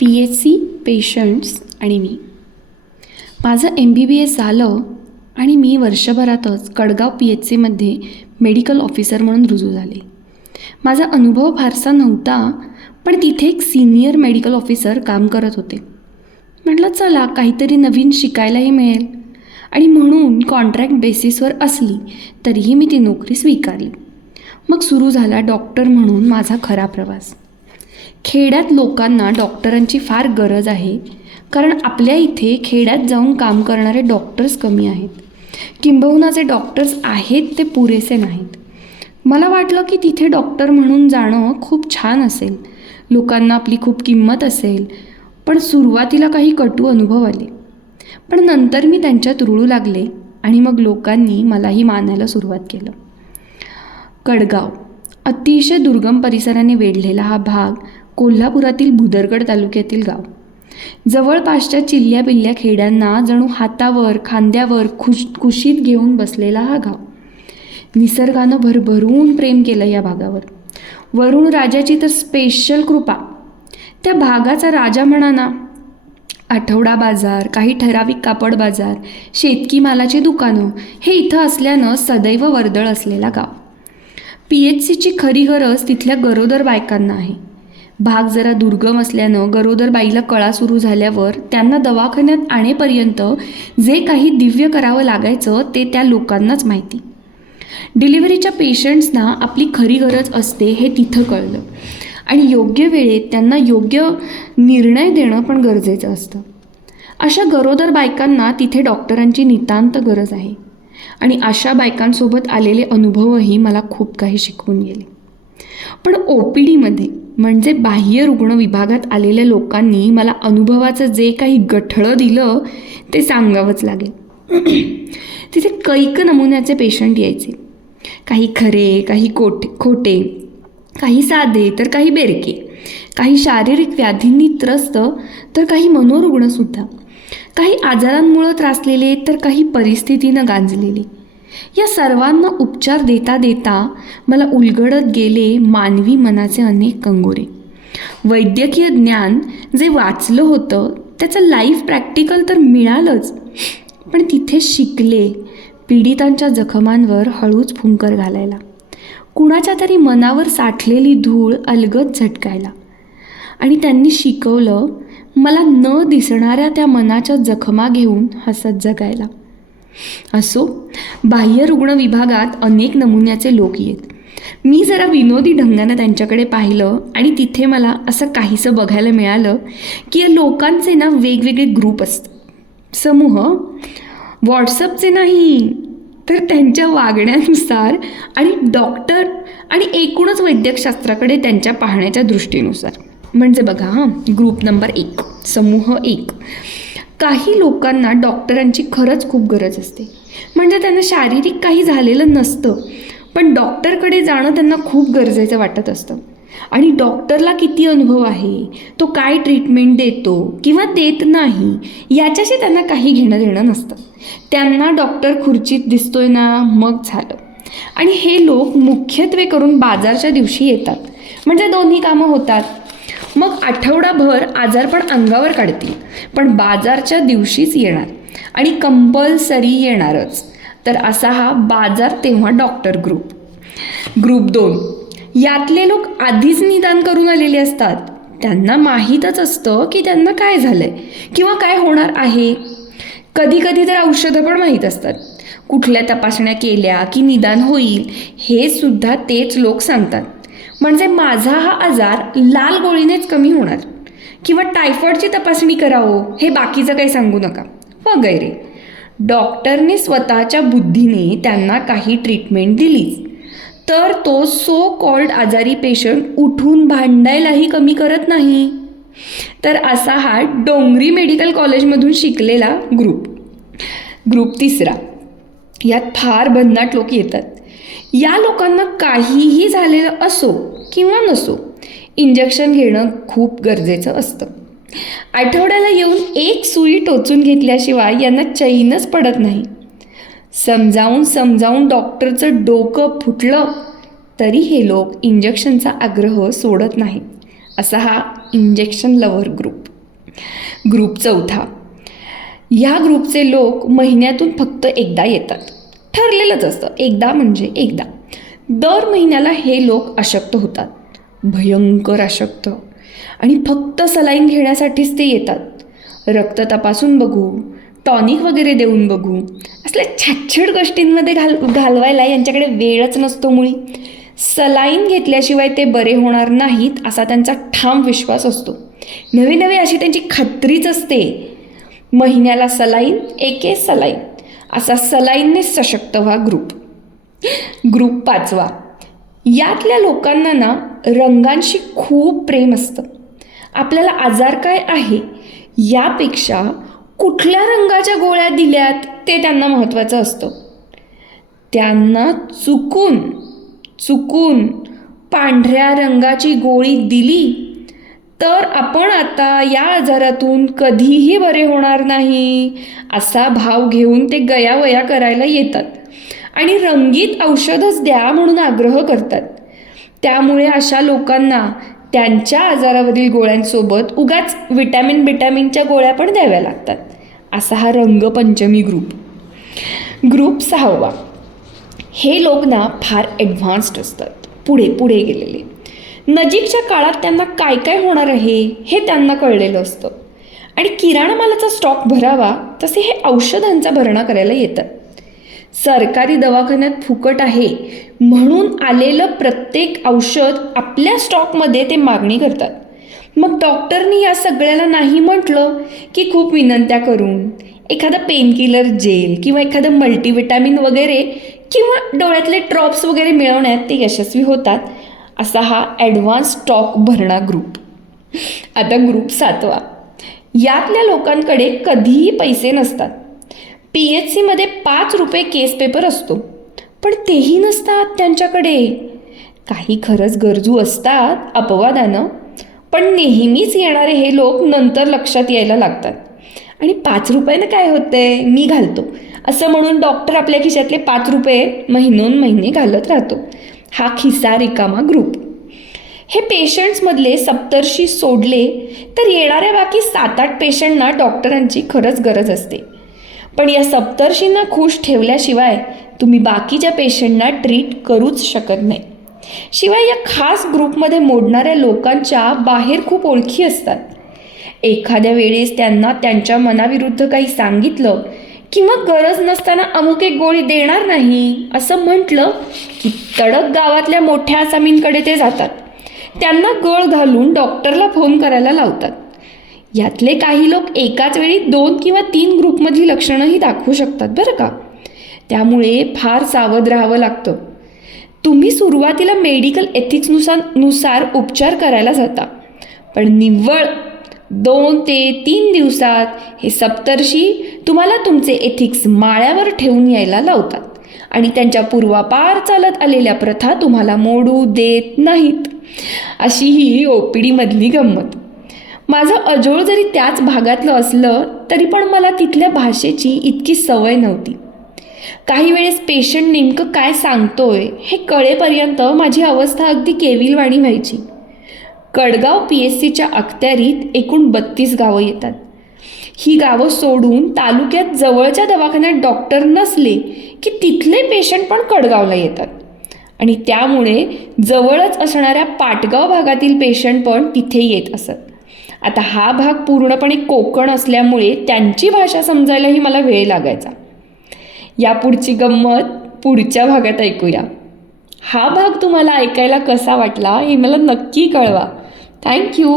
PHC patients आणि मी. माझं MBBS झालं आणि मी वर्षभरातच कडगाव PHCमध्ये मेडिकल ऑफिसर म्हणून रुजू झाले. माझा अनुभव फारसा नव्हता, पण तिथे एक सिनियर मेडिकल ऑफिसर काम करत होते. म्हटलं चला काहीतरी नवीन शिकायलाही मिळेल, आणि म्हणून कॉन्ट्रॅक्ट बेसिसवर असली तरीही मी ती नोकरी स्वीकारली. मग सुरू झाला डॉक्टर म्हणून माझा खरा प्रवास. खेड्यात लोकांना डॉक्टरांची फार गरज आहे, कारण आपल्या इथे खेड्यात जाऊन काम करणारे डॉक्टर्स कमी आहेत. किंबहुना जे डॉक्टर्स आहेत ते पुरेसे नाहीत. मला वाटलं की तिथे डॉक्टर म्हणून जाणं खूप छान असेल, लोकांना आपली खूप किंमत असेल. पण सुरुवातीला काही कटू अनुभव आले, पण नंतर मी त्यांच्यात रुळू लागले आणि मग लोकांनी मलाही मानायला सुरुवात केलं. कडगाव अतिशय दुर्गम परिसराने वेढलेला हा भाग कोल्हापुरातील भुदरगड तालुक्यातील गाव. जवळपासच्या चिल्ल्या पिल्ल्या खेड्यांना जणू हातावर खांद्यावर कुशीत घेऊन बसलेला हा गाव. निसर्गानं भरभरून प्रेम केलं या भागावर. वरुण राजाची तर स्पेशल कृपा. त्या भागाचा राजा म्हणा ना. आठवडा बाजार, काही ठराविक कापड बाजार, शेतकी मालाची दुकानं हे इथं असल्यानं सदैव वर्दळ असलेला गाव. PHCची खरी गरज तिथल्या गरोदर बायकांना आहे. भाग जरा दुर्गम असल्यानं गरोदर बाईला कळा सुरू झाल्यावर त्यांना दवाखान्यात आणेपर्यंत जे काही दिव्य करावं लागायचं ते त्या लोकांनाच माहिती. डिलिव्हरीच्या पेशंट्सना आपली खरी गरज असते हे तिथं कळलं, आणि योग्य वेळेत त्यांना योग्य निर्णय देणं पण गरजेचं असतं. अशा गरोदर बायकांना तिथे डॉक्टरांची नितांत गरज आहे, आणि अशा बायकांसोबत आलेले अनुभवही मला खूप काही शिकवून गेले. पण OPDमध्ये म्हणजे बाह्य रुग्ण विभागात आलेल्या लोकांनी मला अनुभवाचं जे काही गठळं दिलं ते सांगावंच लागेल. तिथे कैक नमुन्याचे पेशंट यायचे. काही खरे, काही खोटे, काही साधे तर काही बेरके, काही शारीरिक व्याधींनी त्रस्त तर काही मनोरुग्णसुद्धा, काही आजारांमुळं त्रासलेले तर काही परिस्थितीनं गांजलेले. या सर्वांना उपचार देता देता मला उलगडत गेले मानवी मनाचे अनेक कंगोरे. वैद्यकीय ज्ञान जे वाचलं होतं त्याचं लाईफ प्रॅक्टिकल तर मिळालंच, पण तिथे शिकले पीडितांच्या जखमांवर हळूच फुंकर घालायला, कुणाच्या तरी मनावर साठलेली धूळ अलगद झटकायला. आणि त्यांनी शिकवलं मला न दिसणाऱ्या त्या मनाच्या जखमा घेऊन हसत जगायला. असो, बाह्य रुग्ण विभागात अनेक नमुन्याचे लोक येत. मी जरा विनोदी ढंगानं त्यांच्याकडे पाहिलं, आणि तिथे मला असं काहीसं बघायला मिळालं की या लोकांचे ना वेगवेगळे ग्रुप असतात, समूह. व्हॉट्सअपचे नाही, तर त्यांच्या वागण्यानुसार आणि डॉक्टर आणि एकूणच वैद्यकशास्त्राकडे त्यांच्या पाहण्याच्या दृष्टीनुसार. म्हणजे बघा ग्रुप नंबर 1, समूह 1. काही लोकांना डॉक्टरांची खरंच खूप गरज असते. म्हणजे त्यांना शारीरिक काही झालेलं नसतं, पण डॉक्टरकडे जाणं त्यांना खूप गरजेचं वाटत असतं. आणि डॉक्टरला किती अनुभव आहे, तो काय ट्रीटमेंट देतो किंवा देत नाही याच्याशी त्यांना काही घेणं देणं नसतं. त्यांना डॉक्टर खुर्चीत दिसतोय ना मग झालं. आणि हे लोक मुख्यत्वे करून बाजारच्या दिवशी येतात, म्हणजे दोन्ही कामं होतात. मग आठवडाभर आजारपण अंगावर काढतील, पण बाजारच्या दिवशीच येणार आणि कंपल्सरी येणारच. तर असा हा बाजार तेव्हा डॉक्टर ग्रुप. ग्रुप 2, यातले लोक आधीच निदान करून आलेले असतात. त्यांना माहीतच असतं की त्यांना काय झालंय किंवा काय होणार आहे. कधी कधी तर औषधं पण माहीत असतात. कुठल्या तपासण्या केल्या की निदान होईल हे सुद्धा तेच लोक सांगतात. म्हणजे माझा हा आजार लाल गोळीनेच कमी होणार किंवा टायफॉईडची तपासणी करावं, हे बाकीचं काही सांगू नका वगैरे. डॉक्टरने स्वतःच्या बुद्धीने त्यांना काही ट्रीटमेंट दिलीच तर तो सो कॉल्ड आजारी पेशंट उठून भांडायलाही कमी करत नाही. तर असा हा डोंगरी मेडिकल कॉलेजमधून शिकलेला ग्रुप. ग्रुप 3, यात फार भन्नाट लोक येतात. या लोकांना काहीही झालेलं असो किंवा नसो, इंजेक्शन घेणं खूप गरजेचं असतं. आठवड्याला येऊन एक सुई टोचून घेतल्याशिवाय यांना चैनच पडत नाही. समजावून डॉक्टरचं डोकं फुटलं तरी हे लोक इंजेक्शनचा आग्रह सोडत नाहीत. असा हा इंजेक्शन लवर ग्रुप. ग्रुप चौथा. ह्या ग्रुपचे लोक महिन्यातून फक्त एकदा येतात. ठरलेलंच असतं, एकदा म्हणजे एकदा. दर महिन्याला हे लोक अशक्त होतात, भयंकर अशक्त, आणि फक्त सलाईन घेण्यासाठीच ते येतात. रक्त तपासून बघू, टॉनिक वगैरे देऊन बघू, असल्या छाटछट गोष्टींमध्ये घालवायला यांच्याकडे वेळच नसतो मुळी. सलाईन घेतल्याशिवाय ते बरे होणार नाहीत असा त्यांचा ठाम विश्वास असतो. नवे नवे अशी त्यांची खात्रीच असते. महिन्याला सलाईन, एके सलाईन, असा सलाईनने सशक्त व्हा ग्रुप. ग्रुप पाचवा. यातल्या लोकांना ना रंगांशी खूप प्रेम असतं. आपल्याला आजार काय आहे यापेक्षा कुठल्या रंगाच्या गोळ्या दिल्यात ते त्यांना महत्त्वाचं असतं. त्यांना चुकून पांढऱ्या रंगाची गोळी दिली तर आपण आता या आजारातून कधीही बरे होणार नाही असा भाव घेऊन ते गयावया करायला येतात आणि रंगीत औषधच द्या म्हणून आग्रह करतात. त्यामुळे अशा लोकांना त्यांच्या आजारावरील गोळ्यांसोबत उगाच विटॅमिनच्या गोळ्या पण द्याव्या लागतात. असा हा रंगपंचमी ग्रुप. ग्रुप सहावा. हे लोक ना फार ॲडव्हान्स्ड असतात, पुढे गेलेले. नजीकच्या काळात त्यांना काय काय होणार आहे हे त्यांना कळलेलं असतं आणि किराणा मालाचा स्टॉक भरावा तसे हे औषधांचा भरणा करायला येतात. सरकारी दवाखान्यात फुकट आहे म्हणून आलेलं प्रत्येक औषध आपल्या स्टॉकमध्ये ते मागणी करतात. मग डॉक्टरनी या सगळ्याला नाही म्हटलं की खूप विनंत्या करून एखादा पेनकिलर जेल किंवा एखादं मल्टीविटॅमिन वगैरे किंवा डोळ्यातले ड्रॉप्स वगैरे मिळवण्यात ते यशस्वी होतात. असा हा ॲडव्हान्स स्टॉक भरणा ग्रुप. आता ग्रुप सातवा. यातल्या लोकांकडे कधीही पैसे नसतात. PHCमध्ये 5 रुपये केस पेपर असतो पण तेही नसतात त्यांच्याकडे. काही खरंच गरजू असतात अपवादानं, पण नेहमीच येणारे हे लोक नंतर लक्षात यायला लागतात आणि 5 रुपयानं काय होतंय, मी घालतो असं म्हणून डॉक्टर आपल्या खिशातले 5 रुपये महिने घालत राहतो. हा खिसा रिकामा ग्रुप. हे पेशंट्समधले सप्तर्षी सोडले तर येणाऱ्या बाकी 7-8 पेशंटना डॉक्टरांची खरंच गरज असते. पण या सप्तर्षींना खुश ठेवल्याशिवाय तुम्ही बाकीच्या पेशंटना ट्रीट करूच शकत नाही. शिवाय या खास ग्रुपमध्ये मोडणाऱ्या लोकांच्या बाहेर खूप ओळखी असतात. एखाद्या वेळेस त्यांना त्यांच्या मनाविरुद्ध काही सांगितलं किंवा गरज नसताना अमुक एक गोळी देणार नाही असं म्हटलं की तडक गावातल्या मोठ्या आसामींकडे ते जातात. त्यांना गळ घालून डॉक्टरला फोन करायला लावतात. यातले काही लोक एकाच वेळी 2 किंवा 3 ग्रुपमधली लक्षणंही दाखवू शकतात बरं का. त्यामुळे फार सावध राहावं लागतं. तुम्ही सुरुवातीला मेडिकल एथिक्सनुसार उपचार करायला जाता, पण निव्वळ 2 ते 3 दिवसात हे सप्तर्षी तुम्हाला तुमचे एथिक्स माळ्यावर ठेवून यायला लावतात आणि त्यांच्या पूर्वापार चालत आलेल्या प्रथा तुम्हाला मोडू देत नाहीत. अशी ही OPD मधली गंमत. माझं अजोळ जरी त्याच भागातलं असलं तरी पण मला तिथल्या भाषेची इतकी सवय नव्हती. काही वेळेस पेशंट नेमकं काय सांगतोय हे कळेपर्यंत माझी अवस्था अगदी केविलवाणी व्हायची. कडगाव PHCच्या अखत्यारीत एकूण 32 गावं येतात. ही गावं सोडून तालुक्यात जवळच्या दवाखान्यात डॉक्टर नसले की तिथले पेशंट पण कडगावला येतात आणि त्यामुळे जवळच असणाऱ्या पाटगाव भागातील पेशंट पण तिथे येत असत. आता हा भाग पूर्णपणे कोकण असल्यामुळे त्यांची भाषा समजायलाही मला वेळ लागायचा. यापुढची गंमत पुढच्या भागात ऐकूया. हा भाग तुम्हाला ऐकायला कसा वाटला हे मला नक्की कळवा. थँक्यू.